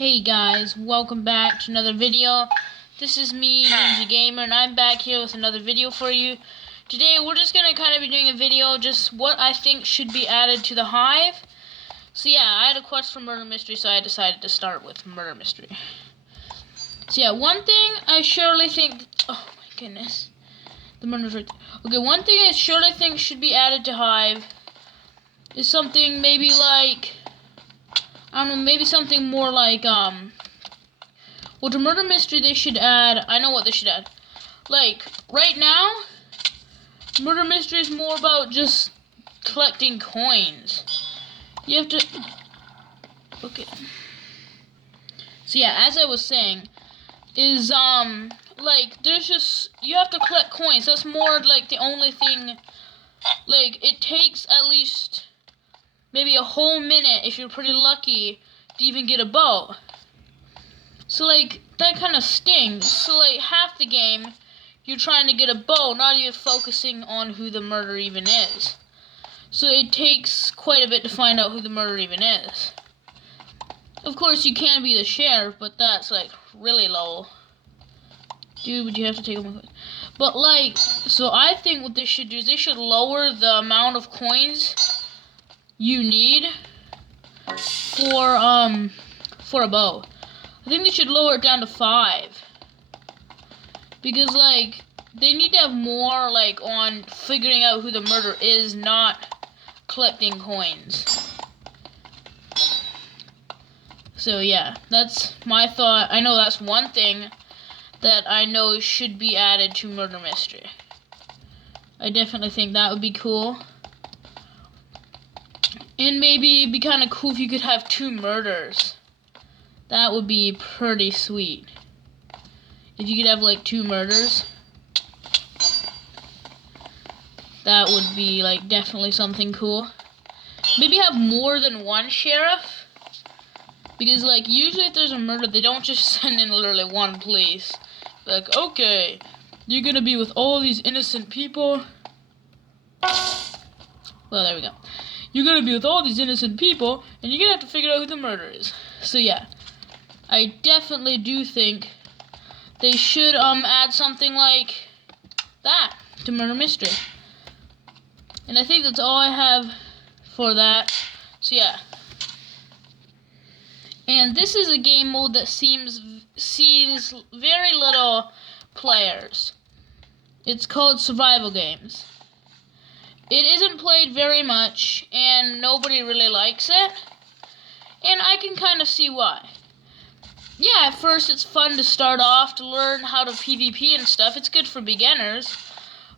Hey guys, welcome back to another video. This is me, Ninja Gamer, and I'm back here with another video for you. Today we're just gonna kind of be doing a video just what I think should be added to the hive. So yeah, I had a quest for murder mystery, so I decided to start with murder mystery. So yeah, one thing I surely think, oh my goodness, the murder's right there. Okay, one thing I surely think should be added to hive is something maybe like, I don't know, maybe something more like, well, to murder mystery they should add, I know what they should add. Like, right now, murder mystery is more about just collecting coins. You have to, okay. So yeah, as I was saying, is, like, there's just, you have to collect coins. That's more, like, the only thing, like, it takes at least maybe a whole minute, if you're pretty lucky, to even get a bow. So, like, that kind of stings. So, like, half the game, you're trying to get a bow, not even focusing on who the murderer even is. So it takes quite a bit to find out who the murderer even is. Of course, you can be the sheriff, but that's, like, really low. Dude, would you have to take my coins? But, like, so I think what they should do is they should lower the amount of coins you need for a bow. I think they should lower it down to 5. Because, like, they need to have more, like, on figuring out who the murderer is, not collecting coins. So, yeah, that's my thought. I know that's one thing that I know should be added to murder mystery. I definitely think that would be cool. And maybe it'd be kind of cool if you could have 2 murders. That would be pretty sweet. If you could have, like, 2 murders. That would be, like, definitely something cool. Maybe have more than one sheriff. Because, like, usually if there's a murder, they don't just send in literally one police. Like, okay, you're gonna be with all these innocent people. Well, there we go. You're gonna be with all these innocent people, and you're gonna have to figure out who the murderer is. So yeah, I definitely do think they should add something like that to murder mystery. And I think that's all I have for that. So yeah. And this is a game mode that sees very little players. It's called survival games. It isn't played very much, and nobody really likes it. And I can kind of see why. Yeah, at first it's fun to start off, to learn how to PvP and stuff. It's good for beginners.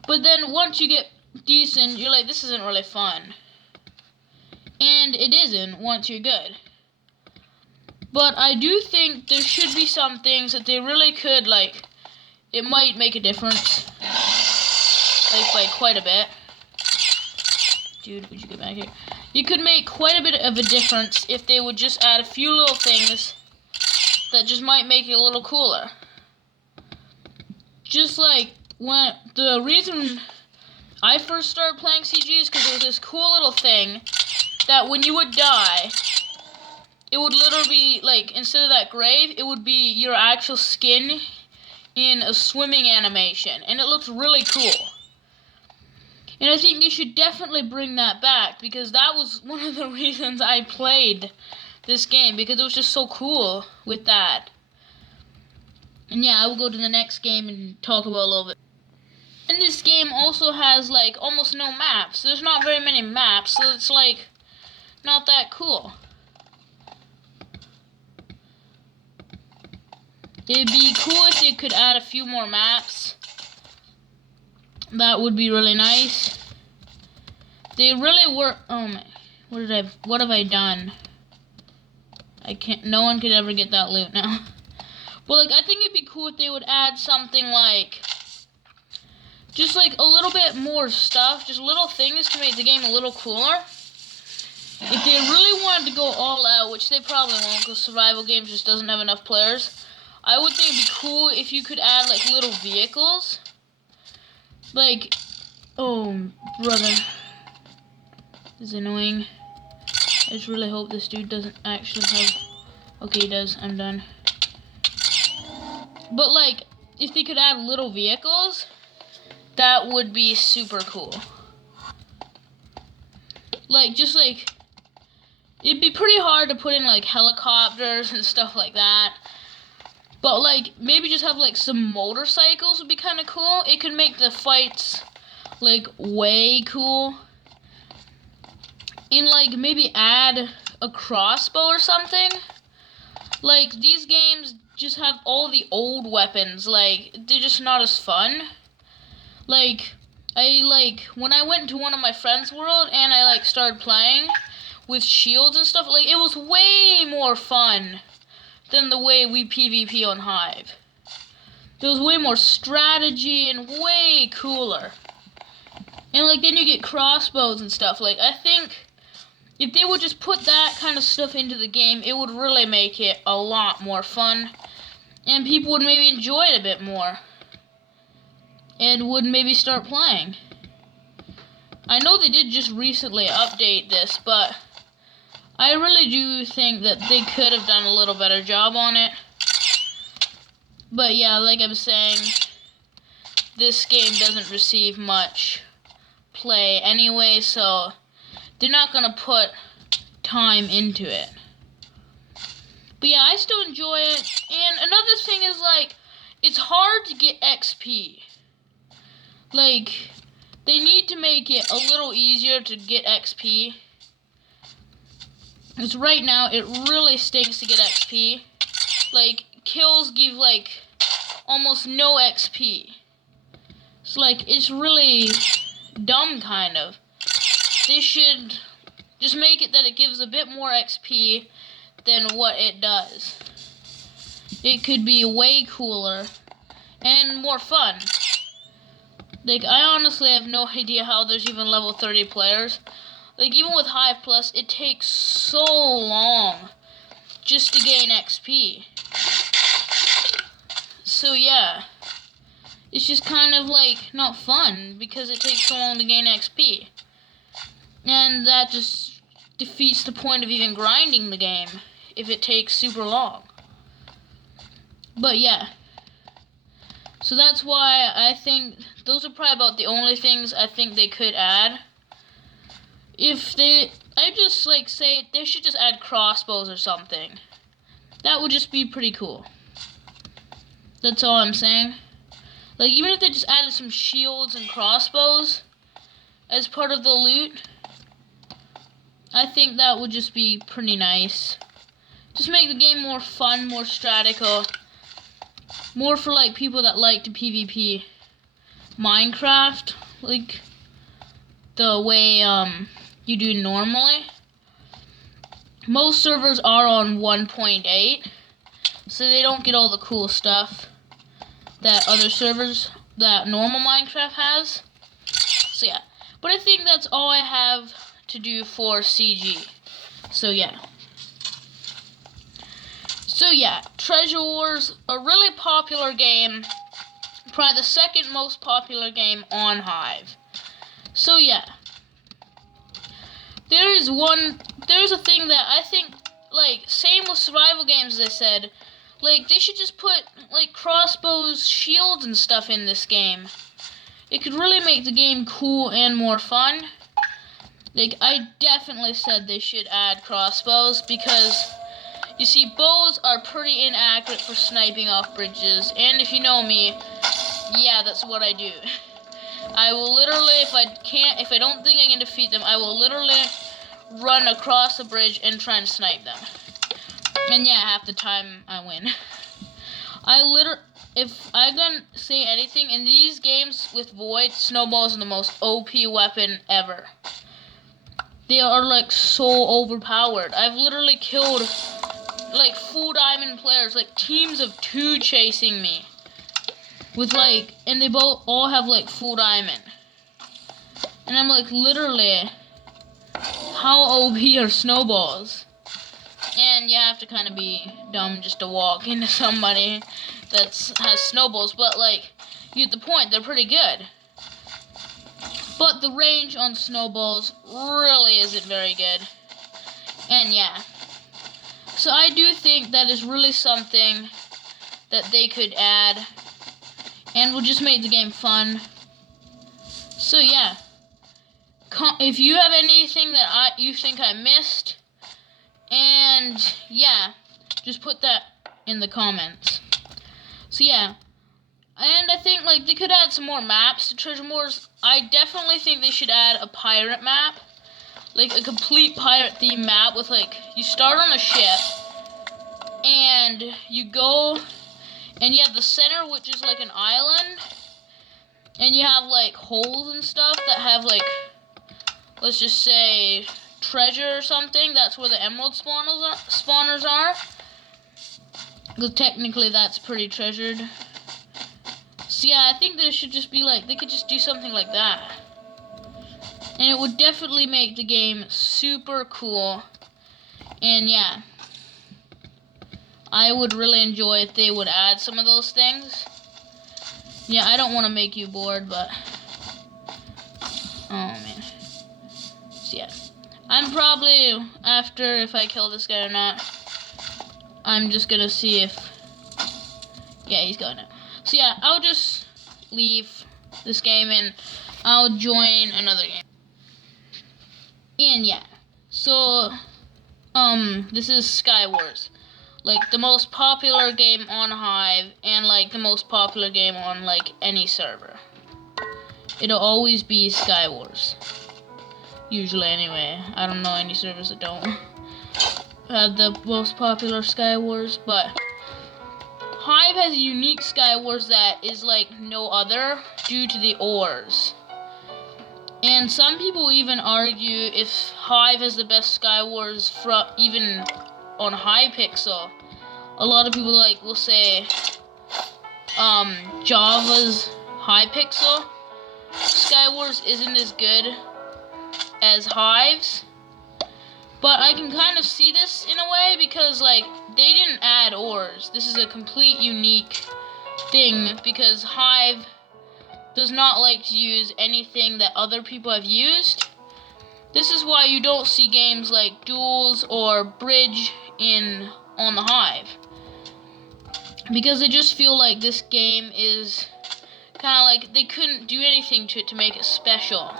But then once you get decent, you're like, this isn't really fun. And it isn't once you're good. But I do think there should be some things that they really could, like, it might make a difference. Like, by quite a bit. Dude, would you get back here? You could make quite a bit of a difference if they would just add a few little things that just might make it a little cooler. Just like, when the reason I first started playing CG is because there was this cool little thing that when you would die, it would literally be, like, instead of that grave, it would be your actual skin in a swimming animation. And it looks really cool. And I think they should definitely bring that back, because that was one of the reasons I played this game, because it was just so cool with that. And yeah, I will go to the next game and talk about a little bit. And this game also has, like, almost no maps. There's not very many maps, so it's, like, not that cool. It'd be cool if they could add a few more maps. That would be really nice. They really were. Oh my! What have I done? I can't. No one could ever get that loot now. But, like, I think it'd be cool if they would add something like, just like a little bit more stuff, just little things to make the game a little cooler. If they really wanted to go all out, which they probably won't, because survival games just doesn't have enough players, I would think it'd be cool if you could add, like, little vehicles. Like, oh, brother. This is annoying. I just really hope this dude doesn't actually have Okay, he does. I'm done. But, like, if they could add little vehicles, that would be super cool. Like, just, like, it'd be pretty hard to put in, like, helicopters and stuff like that. But, like, maybe just have, like, some motorcycles would be kind of cool. It could make the fights, like, way cool. And, like, maybe add a crossbow or something. Like, these games just have all the old weapons. Like, they're just not as fun. Like, when I went to one of my friends' world and I, like, started playing with shields and stuff, like, it was way more fun than the way we PvP on Hive. There was way more strategy and way cooler. And, like, then you get crossbows and stuff. Like, I think if they would just put that kind of stuff into the game, it would really make it a lot more fun. And people would maybe enjoy it a bit more. And would maybe start playing. I know they did just recently update this, but I really do think that they could have done a little better job on it. But yeah, like I was saying, this game doesn't receive much play anyway, so they're not gonna put time into it. But yeah, I still enjoy it. And another thing is, like, it's hard to get XP. Like, they need to make it a little easier to get XP. Because right now, it really stinks to get XP. Like, kills give, like, almost no XP. It's like, it's really dumb, kind of. They should just make it that it gives a bit more XP than what it does. It could be way cooler and more fun. Like, I honestly have no idea how there's even level 30 players. Like, even with Hive Plus, it takes so long just to gain XP. So, yeah. It's just kind of, like, not fun because it takes so long to gain XP. And that just defeats the point of even grinding the game if it takes super long. But, yeah. So that's why I think those are probably about the only things I think they could add. I just like say they should just add crossbows or something. That would just be pretty cool. That's all I'm saying. Like, even if they just added some shields and crossbows as part of the loot, I think that would just be pretty nice. Just make the game more fun, more strategical. More for, like, people that like to PvP Minecraft, like, the way, you do normally. Most servers are on 1.8, so they don't get all the cool stuff that other servers, that normal Minecraft has. So, yeah. But I think that's all I have to do for CG. So, yeah. So yeah, Treasure Wars, a really popular game, probably the second most popular game on Hive. So yeah, there's a thing that I think, like, same with survival games, they said, like, they should just put, like, crossbows, shields, and stuff in this game. It could really make the game cool and more fun. Like, I definitely said they should add crossbows, because you see, bows are pretty inaccurate for sniping off bridges, and if you know me, yeah, that's what I do. I will literally, if I don't think I can defeat them, I will literally run across the bridge and try and snipe them. And yeah, half the time I win. If I'm gonna say anything, in these games with Void, snowballs are the most OP weapon ever. They are, like, so overpowered. I've literally killed, like, full diamond players, like, teams of 2 chasing me. With, like, and they all have, like, full diamond. And I'm like, literally, how OP are snowballs? And you have to kind of be dumb just to walk into somebody that has snowballs. But, like, you get the point, they're pretty good. But the range on snowballs really isn't very good. And yeah. So I do think that is really something that they could add, and will just make the game fun. So yeah, if you have anything that you think I missed, and yeah, just put that in the comments. So yeah, and I think like they could add some more maps to Treasure Moors. I definitely think they should add a pirate map, like a complete pirate theme map with like, you start on a ship and you go, and you have the center, which is like an island, and you have like holes and stuff that have like, let's just say, treasure or something. That's where the emerald spawners are. Because technically that's pretty treasured. So yeah, I think there should just be like, they could just do something like that. And it would definitely make the game super cool. And yeah, I would really enjoy if they would add some of those things. Yeah, I don't want to make you bored, but... oh, man. So, yeah. I'm probably, after, if I kill this guy or not, I'm just gonna see if... yeah, he's going now. So, yeah, I'll just leave this game and I'll join another game. And, yeah. So, this is Sky Wars. Like, the most popular game on Hive, and, like, the most popular game on, like, any server. It'll always be Sky Wars. Usually, anyway. I don't know any servers that don't have the most popular Sky Wars, but Hive has a unique Sky Wars that is like no other due to the ores. And some people even argue if Hive has the best Sky Wars even on Hypixel. A lot of people like will say Java's Hypixel Sky Wars isn't as good as Hive's. But I can kind of see this in a way because like they didn't add ores. This is a complete unique thing because Hive does not like to use anything that other people have used. This is why you don't see games like Duels or Bridge on the Hive. Because they just feel like this game is kind of like they couldn't do anything to it to make it special.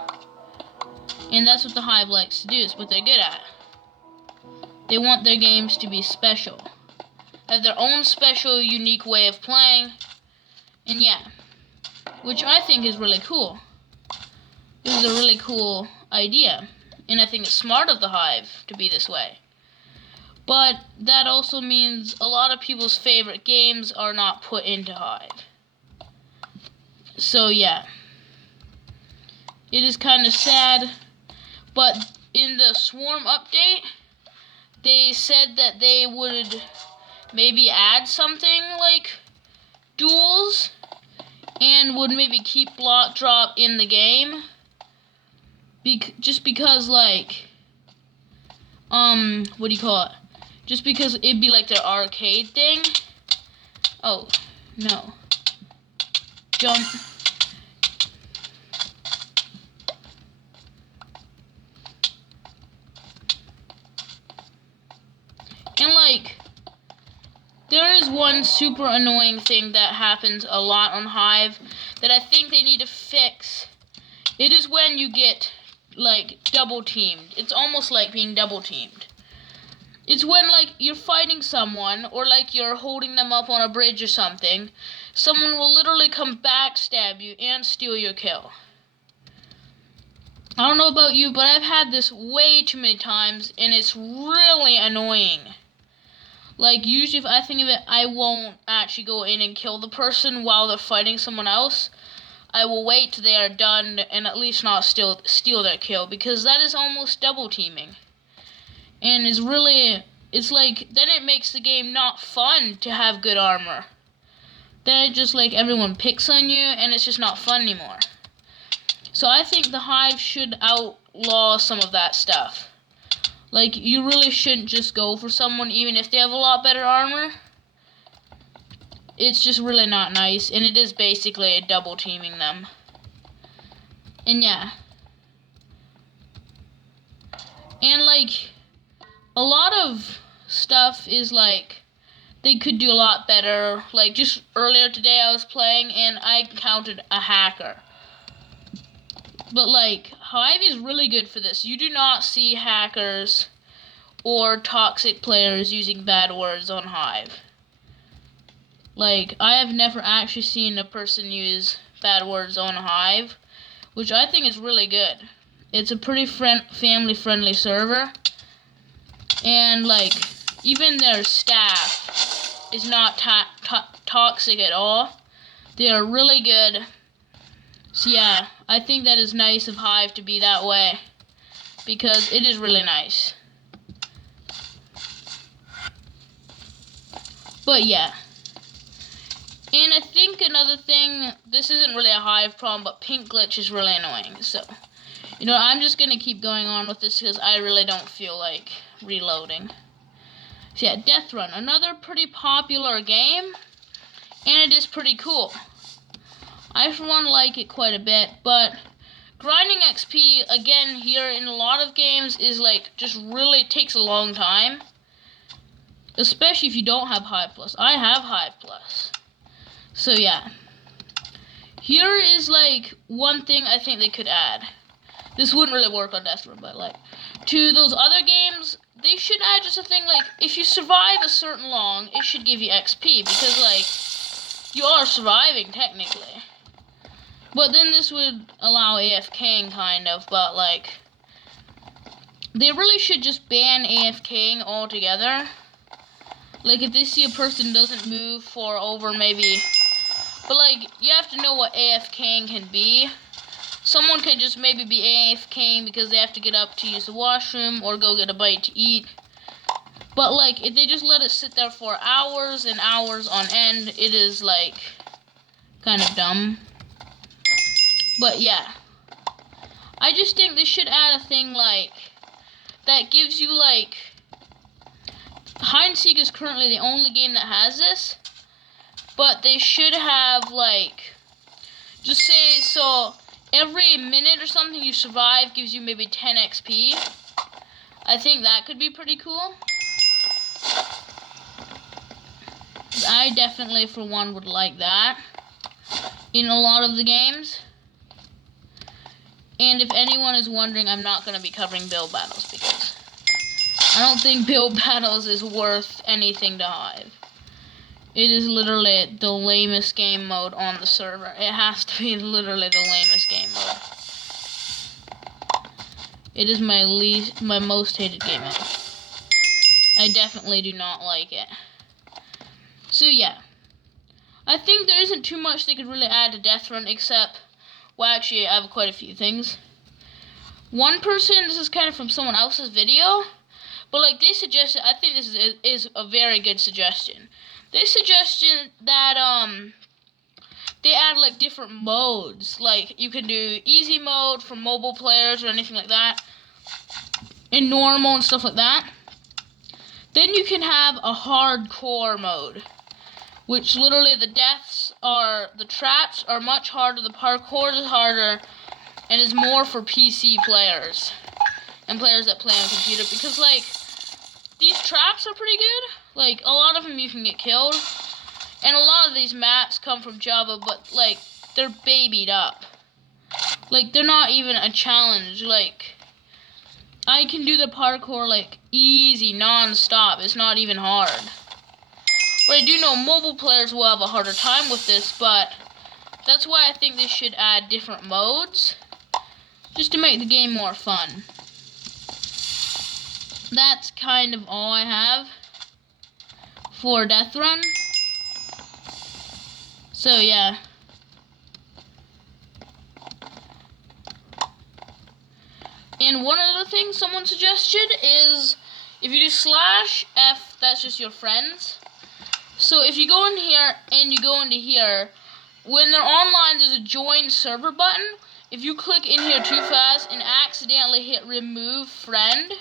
And that's what the Hive likes to do, is what they're good at. They want their games to be special. Have their own special, unique way of playing. And yeah, which I think is really cool. This is a really cool idea. And I think it's smart of the Hive to be this way. But that also means a lot of people's favorite games are not put into Hive. So yeah. It is kind of sad. But in the Swarm update, they said that they would maybe add something like duels and would maybe keep block drop in the game. Just because like, what do you call it? Just because it'd be like their arcade thing. Oh, no. Jump. And like, there is one super annoying thing that happens a lot on Hive that I think they need to fix. It is when you get like double teamed. It's almost like being double teamed. It's when like you're fighting someone or like you're holding them up on a bridge or something. Someone will literally come backstab you and steal your kill. I don't know about you, but I've had this way too many times and it's really annoying. Like, usually if I think of it, I won't actually go in and kill the person while they're fighting someone else. I will wait till they are done and at least not steal their kill, because that is almost double teaming. And it's like, then it makes the game not fun to have good armor. Then it just like everyone picks on you and it's just not fun anymore. So I think the Hive should outlaw some of that stuff. Like, you really shouldn't just go for someone even if they have a lot better armor. It's just really not nice, and it is basically double teaming them. And yeah. And like, a lot of stuff is like they could do a lot better. Like just earlier today I was playing and I encountered a hacker. But like Hive is really good for this. You do not see hackers or toxic players using bad words on Hive. Like I have never actually seen a person use bad words on Hive, which I think is really good. It's a pretty family-friendly server, and like even their staff is not toxic at all. They are really good. So yeah, I think that is nice of Hive to be that way, because it is really nice. But yeah. And I think another thing, this isn't really a Hive problem, but pink glitch is really annoying. So, you know, I'm just going to keep going on with this because I really don't feel like reloading. So yeah, Death Run, another pretty popular game, and it is pretty cool. I for one like it quite a bit, but grinding XP, again, here in a lot of games is like, just really takes a long time. Especially if you don't have Hive Plus. I have Hive Plus. So yeah, here is like one thing I think they could add. This wouldn't really work on Death Run, but like to those other games, they should add just a thing like if you survive a certain long, it should give you XP because like you are surviving technically. But then this would allow AFKing kind of, but like they really should just ban AFKing altogether. Like if they see a person doesn't move for over maybe. But, like, you have to know what AFKing can be. Someone can just maybe be AFKing because they have to get up to use the washroom or go get a bite to eat. But, like, if they just let it sit there for hours and hours on end, it is, like, kind of dumb. But, yeah. I just think they should add a thing, like, that gives you, like... Hide and Seek is currently the only game that has this. But they should have, like, just say, so every minute or something you survive gives you maybe 10 XP. I think that could be pretty cool. I definitely, for one, would like that in a lot of the games. And if anyone is wondering, I'm not going to be covering build battles because I don't think build battles is worth anything to Hive. It is literally the lamest game mode on the server. It has to be literally the lamest game mode. It is my most hated game mode. I definitely do not like it. So yeah. I think there isn't too much they could really add to Death Run except, well actually I have quite a few things. One person, this is kind of from someone else's video, but like they suggested, I think this is a very good suggestion. They suggested that, they add, like, different modes. Like, you can do easy mode for mobile players or anything like that. And normal and stuff like that. Then you can have a hardcore mode. Which, literally, the traps are much harder, the parkour is harder, and is more for PC players. And players that play on computer. Because, like, these traps are pretty good. Like, a lot of them you can get killed. And a lot of these maps come from Java, but, like, they're babied up. Like, they're not even a challenge. Like, I can do the parkour, like, easy, non-stop. It's not even hard. But I do know mobile players will have a harder time with this, but that's why I think they should add different modes. Just to make the game more fun. That's kind of all I have for Death Run. So yeah. And one other thing someone suggested is if you do /F, that's just your friends. So if you go in here and you go into here, when they're online there's a join server button. If you click in here too fast and accidentally hit remove friend,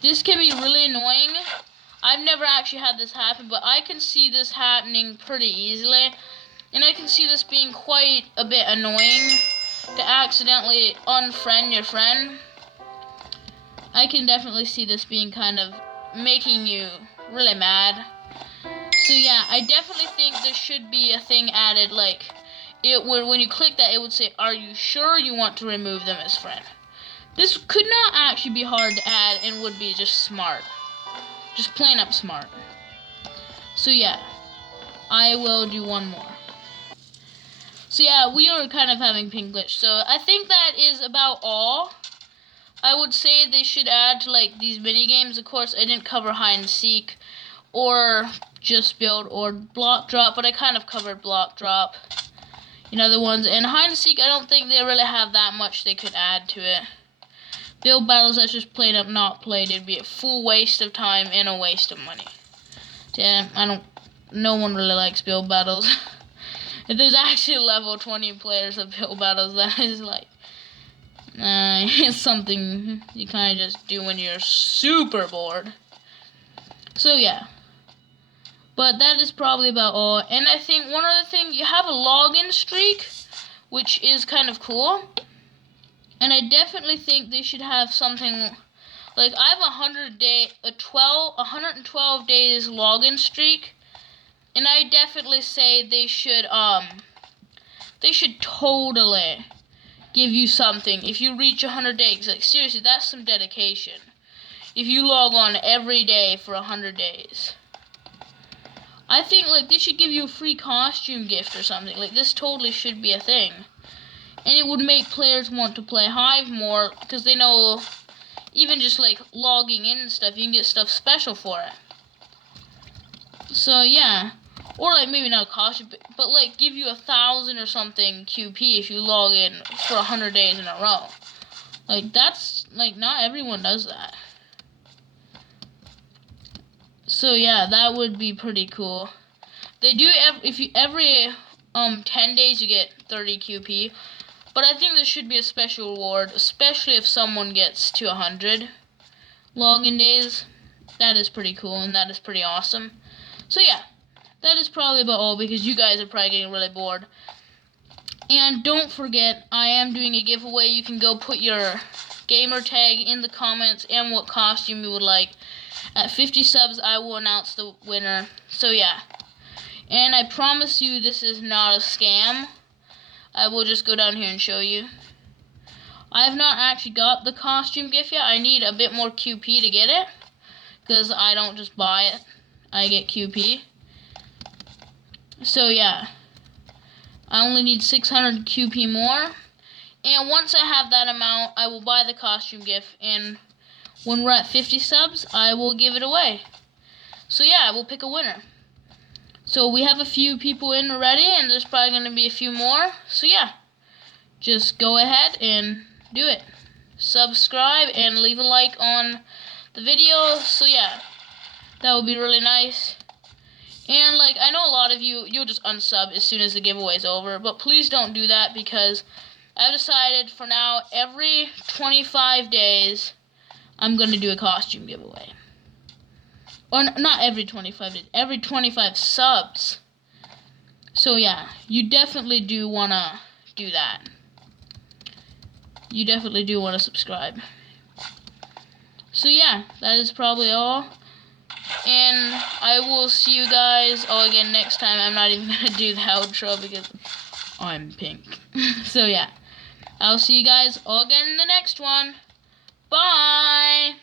this can be really annoying. I've never actually had this happen, but I can see this happening pretty easily. And I can see this being quite a bit annoying to accidentally unfriend your friend. I can definitely see this being kind of making you really mad. So yeah, I definitely think there should be a thing added, like, it would, when you click that, it would say, are you sure you want to remove them as friend? This could not actually be hard to add and would be just smart. Just plain up smart. So yeah, I will do one more. So yeah, we are kind of having ping glitch. So I think that is about all. I would say they should add to like these mini games. Of course, I didn't cover hide and seek or just build or block drop, but I kind of covered block drop in other ones. And hide and seek, I don't think they really have that much they could add to it. Build battles, that's just plain up not played. It'd be a full waste of time and a waste of money. Yeah, no one really likes build battles. If there's actually level 20 players of build battles, that is like, it's something you kind of just do when you're super bored. So yeah. But that is probably about all. And I think one other thing, you have a login streak, which is kind of cool. And I definitely think they should have something like, I have 112 days login streak, and I definitely say they should totally give you something if you reach 100 days. Like seriously, that's some dedication. If you log on every day for 100 days. I think like they should give you a free costume gift or something. Like this totally should be a thing. And it would make players want to play Hive more because they know even just like logging in and stuff, you can get stuff special for it. So yeah. Or like maybe not a costume, but like give you 1,000 or something QP if you log in for 100 days in a row. Like that's like not everyone does that. So yeah, that would be pretty cool. They do every 10 days you get 30 QP, but I think there should be a special reward, especially if someone gets to 100 login days. That is pretty cool and that is pretty awesome. So yeah, that is probably about all because you guys are probably getting really bored. And don't forget, I am doing a giveaway. You can go put your gamer tag in the comments and what costume you would like. At 50 subs, I will announce the winner. So yeah. And I promise you this is not a scam. I will just go down here and show you. I have not actually got the costume gift yet. I need a bit more QP to get it. Because I don't just buy it. I get QP. So yeah. I only need 600 QP more. And once I have that amount, I will buy the costume gift. And when we're at 50 subs, I will give it away. So yeah, we'll pick a winner. So we have a few people in already, and there's probably going to be a few more. So yeah, just go ahead and do it. Subscribe and leave a like on the video. So yeah, that would be really nice. And like, I know a lot of you'll just unsub as soon as the giveaway is over, but please don't do that because I've decided for now every 25 days I'm going to do a costume giveaway. Or not every 25 days, every 25 subs. So yeah, you definitely do want to do that. You definitely do want to subscribe. So yeah, that is probably all. And I will see you guys all again next time. I'm not even going to do the outro because I'm pink. So yeah, I'll see you guys all again in the next one. Bye!